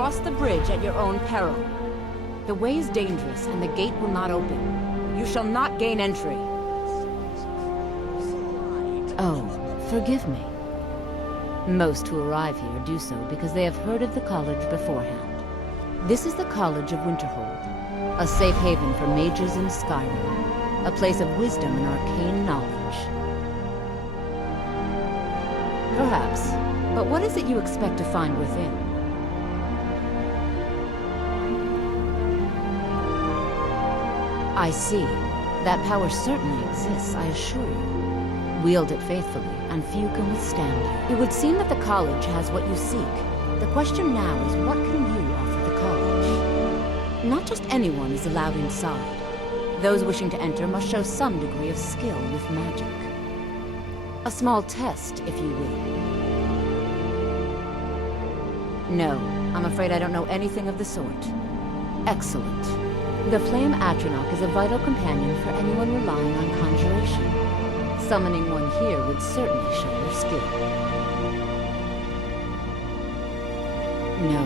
cross the bridge at your own peril. The way is dangerous, and the gate will not open. You shall not gain entry. Oh, forgive me. Most who arrive here do so because they have heard of the college beforehand. This is the College of Winterhold, a safe haven for mages in Skyrim, a place of wisdom and arcane knowledge. Perhaps, but what is it you expect to find within? I see. That power certainly exists, I assure you. Wield it faithfully, and few can withstand you. It would seem that the college has what you seek. The question now is, what can you offer the college? Not just anyone is allowed inside. Those wishing to enter must show some degree of skill with magic. A small test, if you will. No, I'm afraid I don't know anything of the sort. Excellent. The Flame Atronach is a vital companion for anyone relying on conjuration. Summoning one here would certainly show your skill. No?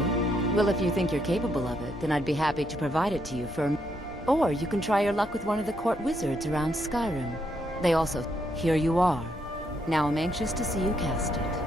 Well, if you think you're capable of it, then I'd be happy to provide it to you for... Or you can try your luck with one of the court wizards around Skyrim. They also... Here you are. Now I'm anxious to see you cast it.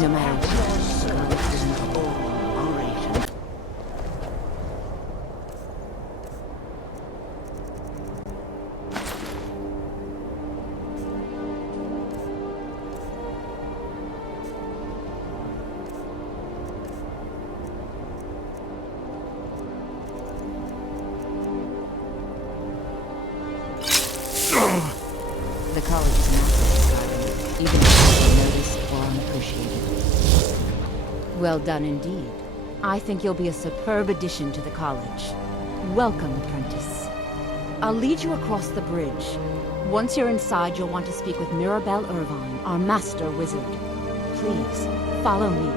No matter the college is not Skyrim, even if it's noticed or unappreciated. Well done indeed. I think you'll be a superb addition to the college. Welcome, apprentice. I'll lead you across the bridge. Once you're inside, you'll want to speak with Mirabelle Irvine, our master wizard. Please, follow me.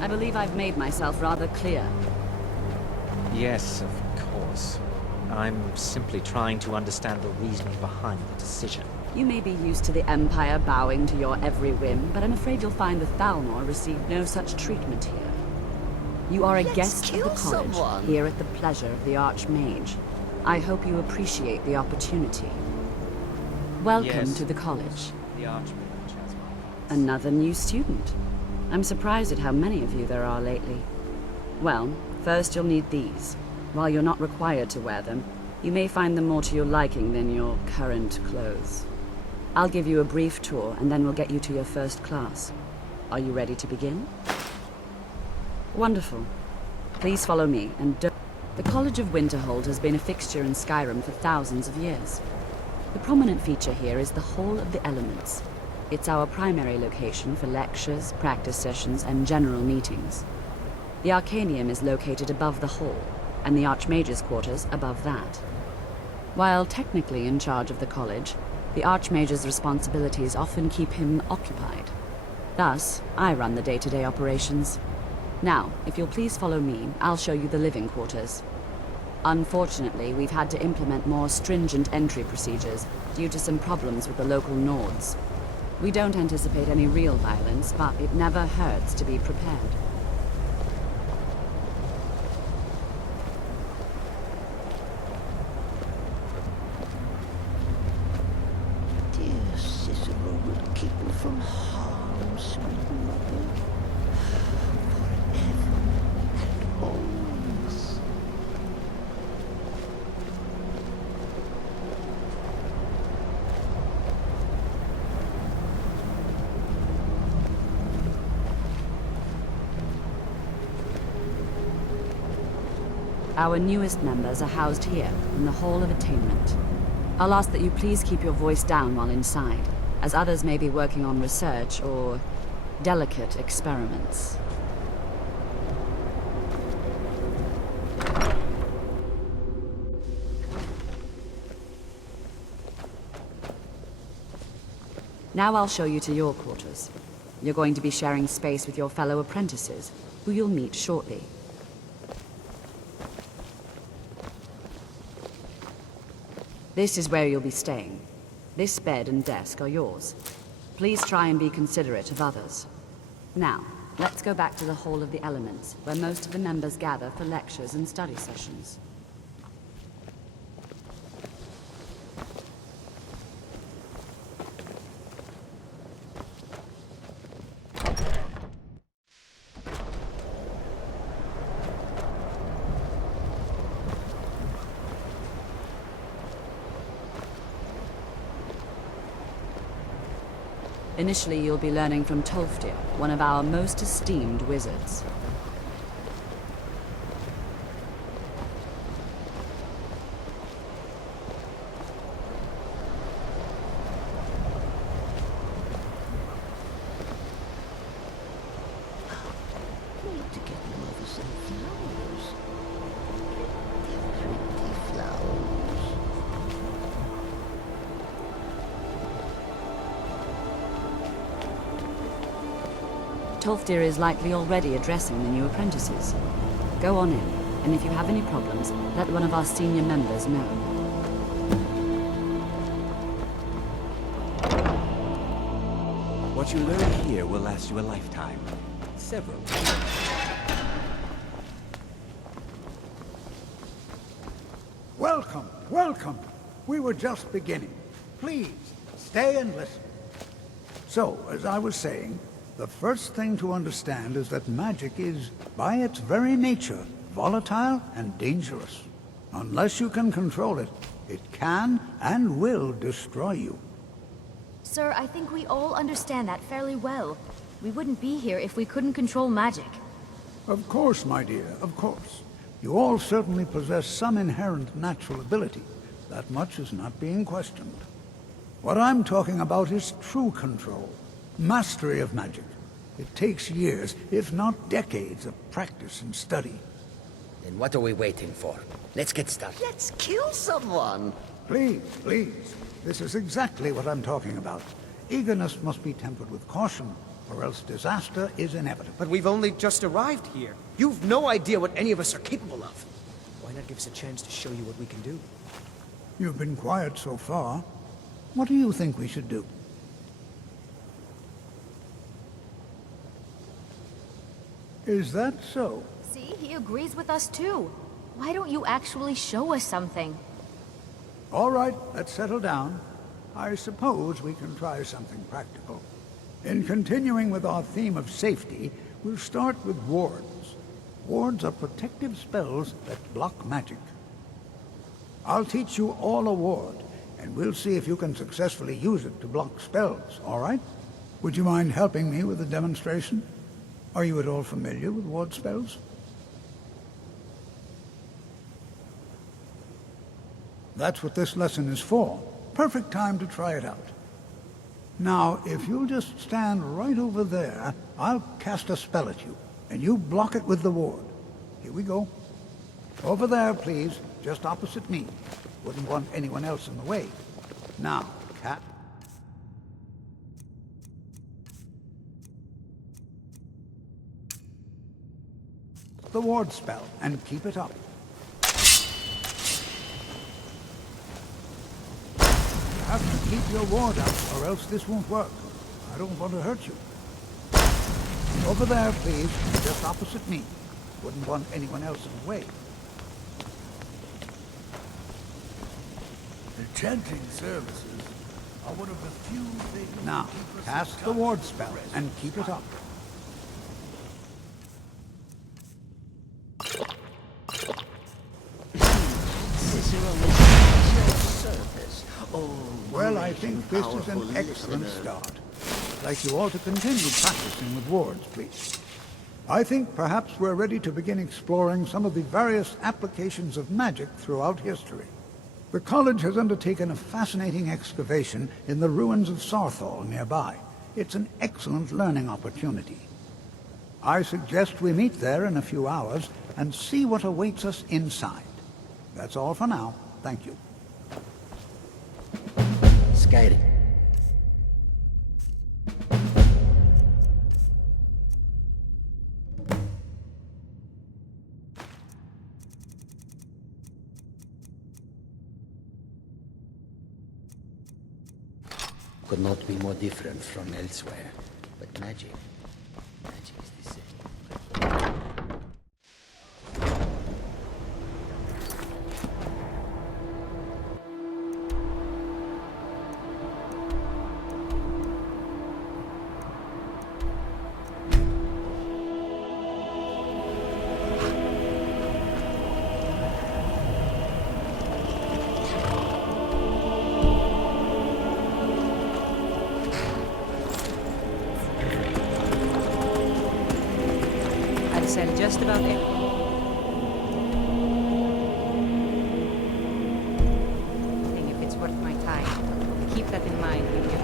I believe I've made myself rather clear. Yes, of course. I'm simply trying to understand the reasoning behind the decision. You may be used to the Empire bowing to your every whim, but I'm afraid you'll find the Thalmor received no such treatment here. You are a guest of the college, here at the pleasure of the Archmage. I hope you appreciate the opportunity. Welcome to the college. The Archmage has my... Another new student. I'm surprised at how many of you there are lately. Well, first you'll need these. While you're not required to wear them, you may find them more to your liking than your current clothes. I'll give you a brief tour, and then we'll get you to your first class. Are you ready to begin? Wonderful. Please follow me, and don't... The College of Winterhold has been a fixture in Skyrim for thousands of years. The prominent feature here is the Hall of the Elements. It's our primary location for lectures, practice sessions, and general meetings. The Arcanium is located above the hall, and the Archmage's quarters above that. While technically in charge of the college, the Archmage's responsibilities often keep him occupied. Thus, I run the day-to-day operations. Now, if you'll please follow me, I'll show you the living quarters. Unfortunately, we've had to implement more stringent entry procedures due to some problems with the local Nords. We don't anticipate any real violence, but it never hurts to be prepared. Dear Cicero will keep you from harm, sweet mother, forever and always. Our newest members are housed here, in the Hall of Attainment. I'll ask that you please keep your voice down while inside, as others may be working on research or delicate experiments. Now I'll show you to your quarters. You're going to be sharing space with your fellow apprentices, who you'll meet shortly. This is where you'll be staying. This bed and desk are yours. Please try and be considerate of others. Now, let's go back to the Hall of the Elements, where most of the members gather for lectures and study sessions. Initially, you'll be learning from Tolfdir, one of our most esteemed wizards. Need to get mother some flowers. They're pretty flowers. Tolfdir is likely already addressing the new apprentices. Go on in, and if you have any problems, let one of our senior members know. What you learn here will last you a lifetime. Several. Welcome, welcome. We were just beginning. Please, stay and listen. So, as I was saying, the first thing to understand is that magic is, by its very nature, volatile and dangerous. Unless you can control it, it can and will destroy you. Sir, I think we all understand that fairly well. We wouldn't be here if we couldn't control magic. Of course, my dear, of course. You all certainly possess some inherent natural ability. That much is not being questioned. What I'm talking about is true control. Mastery of magic. It takes years, if not decades, of practice and study. Then what are we waiting for? Let's get started. Let's kill someone. Please, please. This is exactly what I'm talking about. Eagerness must be tempered with caution, or else disaster is inevitable. But we've only just arrived here. You've no idea what any of us are capable of. Why not give us a chance to show you what we can do? You've been quiet so far. What do you think we should do? Is that so? See, he agrees with us too. Why don't you actually show us something? All right, let's settle down. I suppose we can try something practical. In continuing with our theme of safety, we'll start with wards. Wards are protective spells that block magic. I'll teach you all a ward, and we'll see if you can successfully use it to block spells, all right? Would you mind helping me with the demonstration? Are you at all familiar with ward spells? That's what this lesson is for. Perfect time to try it out. Now, if you'll just stand right over there, I'll cast a spell at you. and you block it with the ward. Here we go. Over there, please, just opposite me. Wouldn't want anyone else in the way. Now, Cat. The ward spell, and keep it up. You have to keep your ward up, or else this won't work. I don't want to hurt you. Over there, please, just opposite me. Wouldn't want anyone else in the way. The chanting services are one of the few things... Now, cast the ward spell, and keep it up. Well, I think this is an excellent start. I'd like you all to continue practicing with wards, please. I think perhaps we're ready to begin exploring some of the various applications of magic throughout history. The college has undertaken a fascinating excavation in the ruins of Sarthal nearby. It's an excellent learning opportunity. I suggest we meet there in a few hours and see what awaits us inside. That's all for now. Thank you. Skyrim. Could not be more different from elsewhere, but magic is the same. Said just about everything. If it's worth my time, keep that in mind, will you?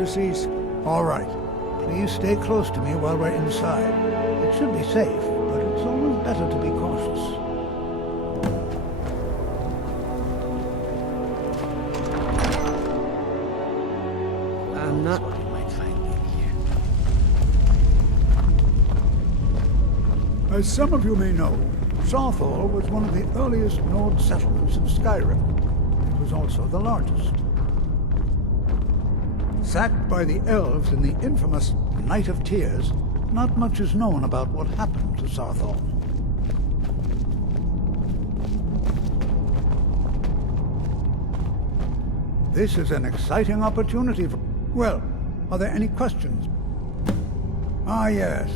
to cease. All right. Please stay close to me while we're inside. It should be safe, but it's always better to be cautious. I'm not... What you might find in here. As some of you may know, Southall was one of the earliest Nord settlements in Skyrim. It was also the largest. Sacked by the elves in the infamous Night of Tears, not much is known about what happened to Southall. This is an exciting opportunity for... Well, are there any questions? Ah, yes.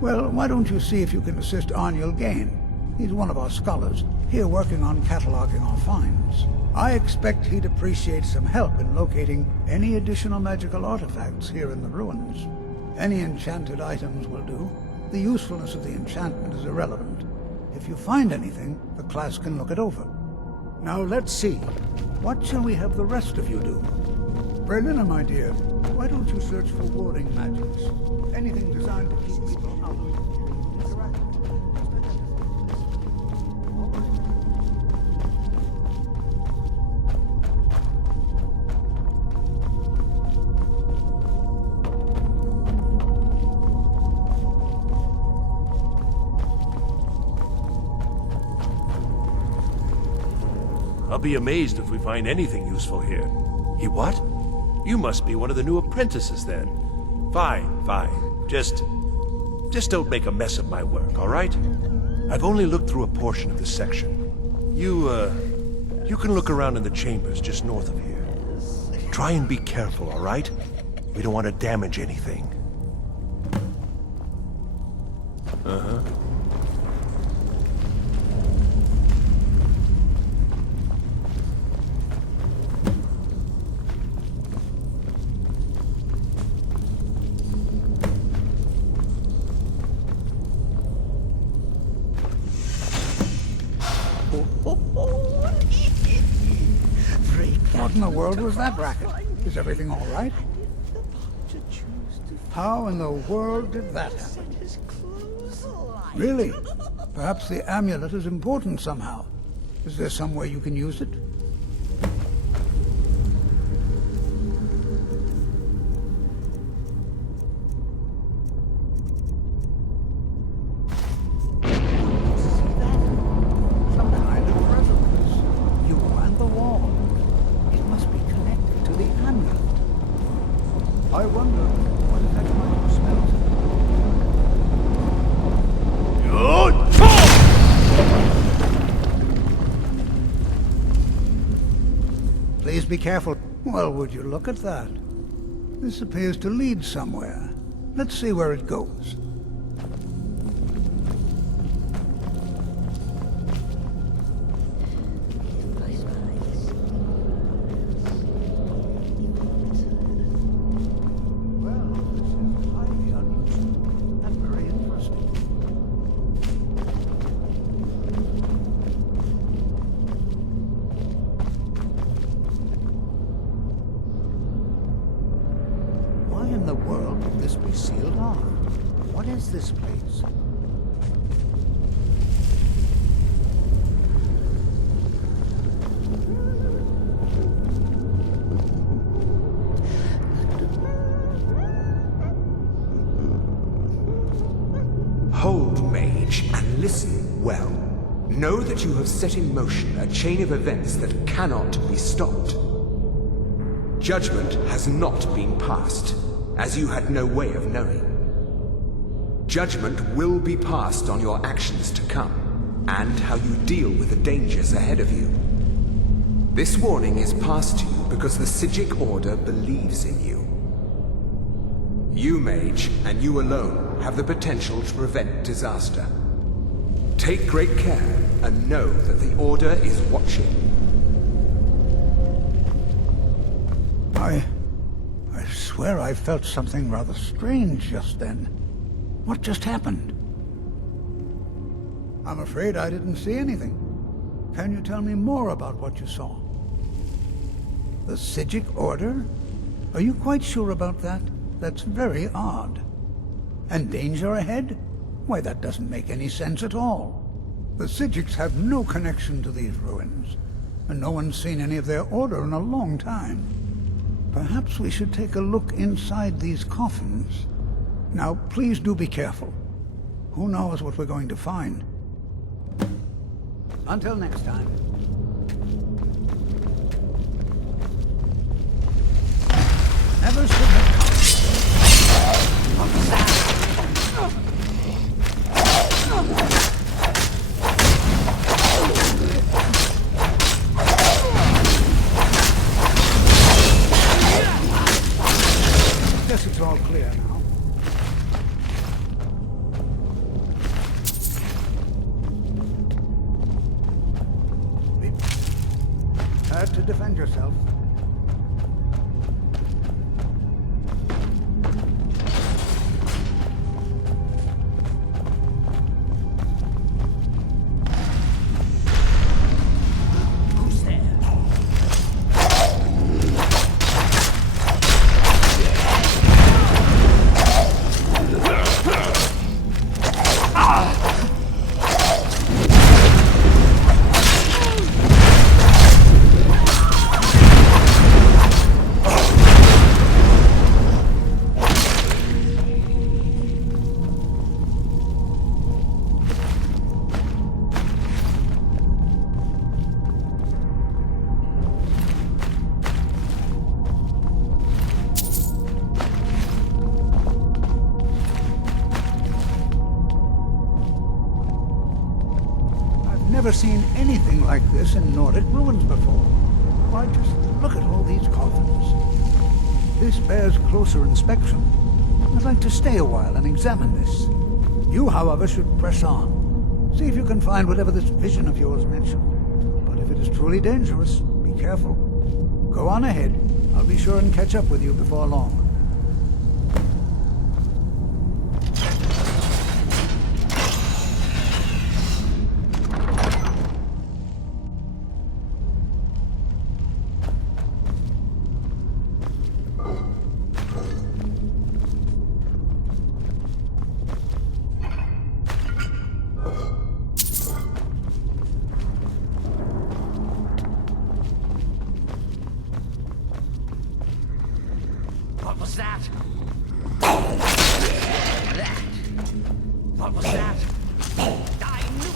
Well, why don't you see if you can assist Arniel Gain? He's one of our scholars, here working on cataloging our finds. I expect he'd appreciate some help in locating any additional magical artifacts here in the ruins. Any enchanted items will do. The usefulness of the enchantment is irrelevant. If you find anything, the class can look it over. Now let's see. What shall we have the rest of you do? Berlina, my dear, why don't you search for warding magics? Anything designed to keep people out. I'll be amazed if we find anything useful here. He what? You must be one of the new apprentices then. Fine, fine. Just don't make a mess of my work, all right? I've only looked through a portion of this section. You can look around in the chambers just north of here. Try and be careful, all right? We don't want to damage anything. Uh-huh. What in the world was that racket? Is everything all right? How in the world did that happen? Really? Perhaps the amulet is important somehow. Is there some way you can use it? Some kind of resonance. You and the wall. It must be connected to the amulet. I wonder what that might have smelled. Please be careful. Well, would you look at that? This appears to lead somewhere. Let's see where it goes. Well, this is highly unusual and very interesting. Why in the world would this be sealed off? What is this place? Hold, mage, and listen well. Know that you have set in motion a chain of events that cannot be stopped. Judgment has not been passed, as you had no way of knowing. Judgment will be passed on your actions to come, and how you deal with the dangers ahead of you. This warning is passed to you because the Psijic Order believes in you. You, mage, and you alone, have the potential to prevent disaster. Take great care, and know that the Order is watching. I swear I felt something rather strange just then. What just happened? I'm afraid I didn't see anything. Can you tell me more about what you saw? The Psijic Order? Are you quite sure about that? That's very odd. And danger ahead? Why, that doesn't make any sense at all. The Psijics have no connection to these ruins, and no one's seen any of their order in a long time. Perhaps we should take a look inside these coffins. Now, please do be careful. Who knows what we're going to find? Until next time. Never submit. Guess it's all clear now. Be prepared to defend yourself. Never seen anything like this in Nordic ruins before. Why, just look at all these coffins. This bears closer inspection. I'd like to stay a while and examine this. You, however, should press on. See if you can find whatever this vision of yours mentioned. But if it is truly dangerous, be careful. Go on ahead. I'll be sure and catch up with you before long. What was that? That? What was that? I knew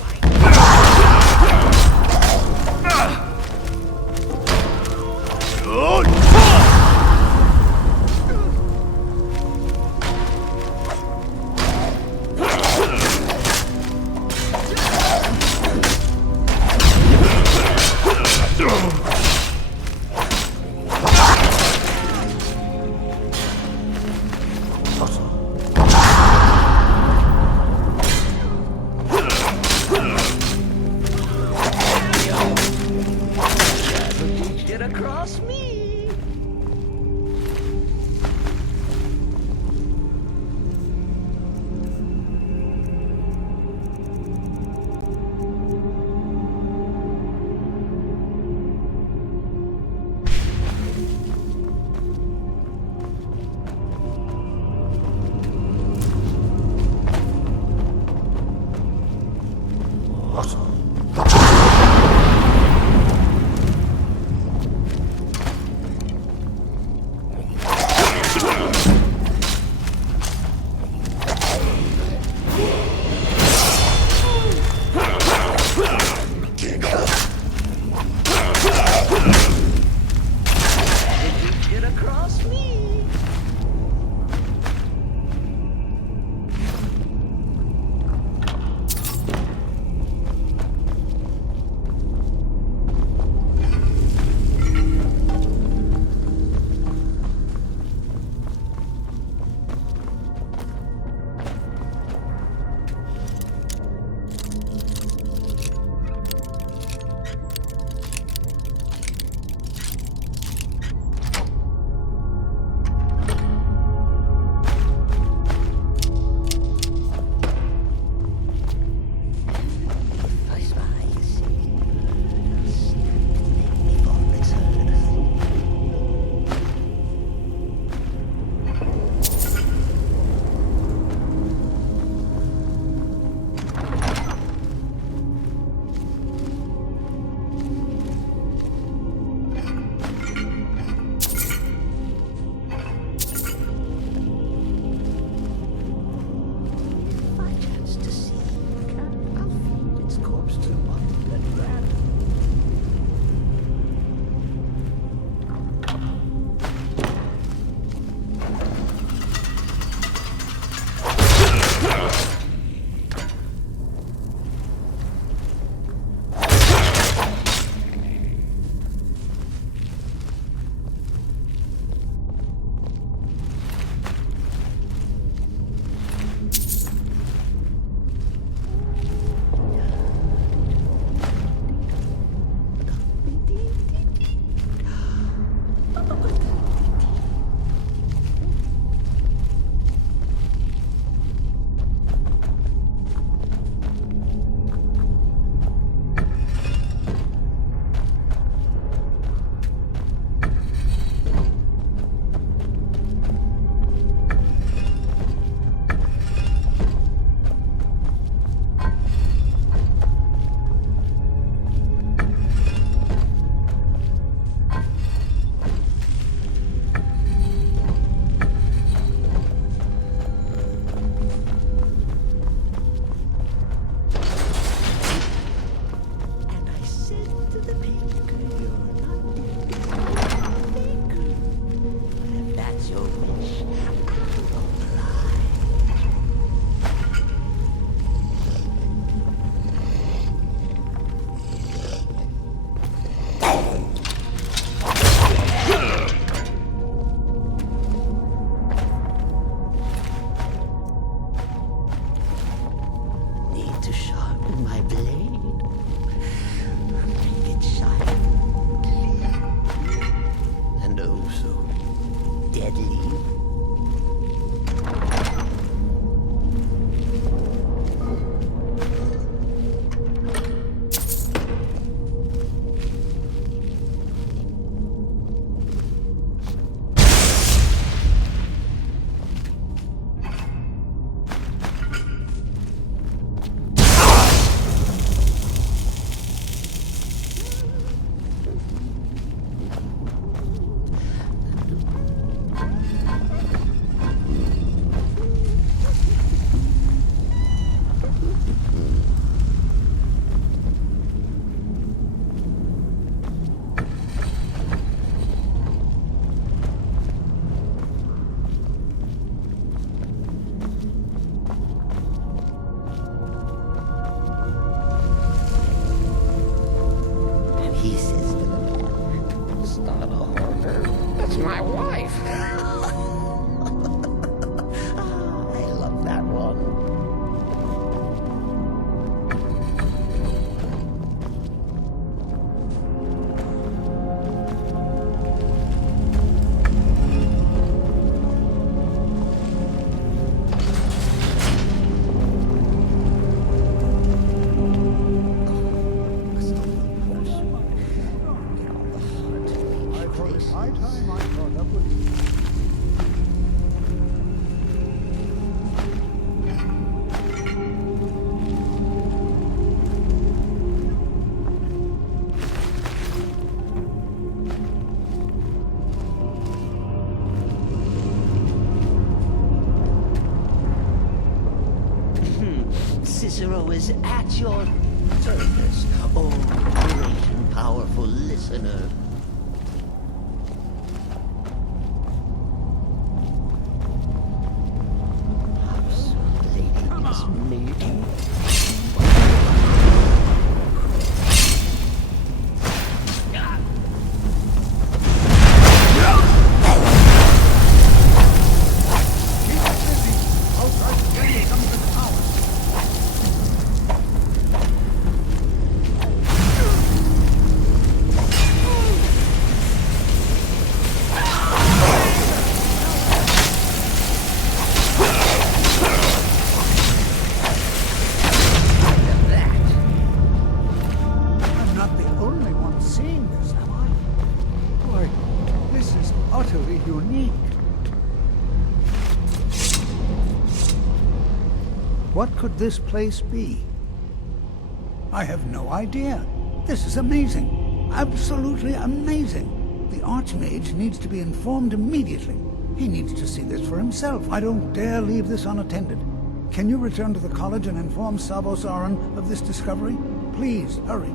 to sharpen my blade. Make it shine, clean, and oh so deadly. He says to the man, "Start a hoarder. That's my wife." I love that one. High time I caught up with you. Cicero is at your service, oh great and powerful listener. Utterly unique. What could this place be? I have no idea. This is amazing. Absolutely amazing. The Archmage needs to be informed immediately. He needs to see this for himself. I don't dare leave this unattended. Can you return to the college and inform Savos Aran of this discovery? Please, hurry.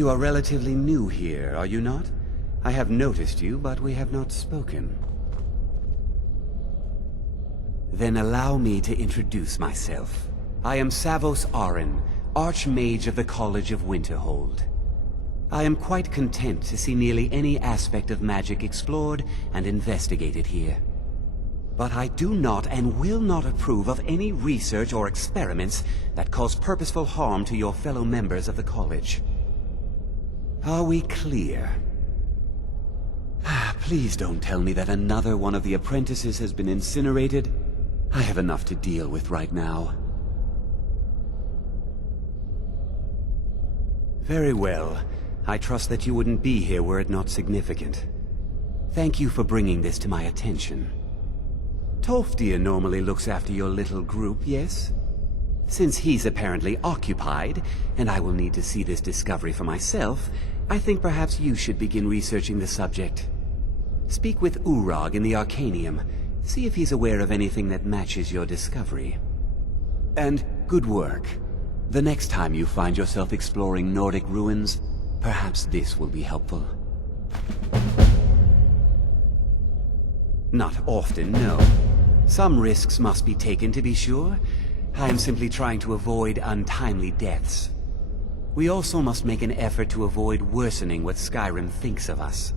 You are relatively new here, are you not? I have noticed you, but we have not spoken. Then allow me to introduce myself. I am Savos Arin, Archmage of the College of Winterhold. I am quite content to see nearly any aspect of magic explored and investigated here. But I do not and will not approve of any research or experiments that cause purposeful harm to your fellow members of the college. Are we clear? Please don't tell me that another one of the apprentices has been incinerated. I have enough to deal with right now. Very well. I trust that you wouldn't be here were it not significant. Thank you for bringing this to my attention. Tolfdir normally looks after your little group, yes? Since he's apparently occupied, and I will need to see this discovery for myself, I think perhaps you should begin researching the subject. Speak with Urag in the Arcanium. See if he's aware of anything that matches your discovery. And good work. The next time you find yourself exploring Nordic ruins, perhaps this will be helpful. Not often, no. Some risks must be taken to be sure. I am simply trying to avoid untimely deaths. We also must make an effort to avoid worsening what Skyrim thinks of us.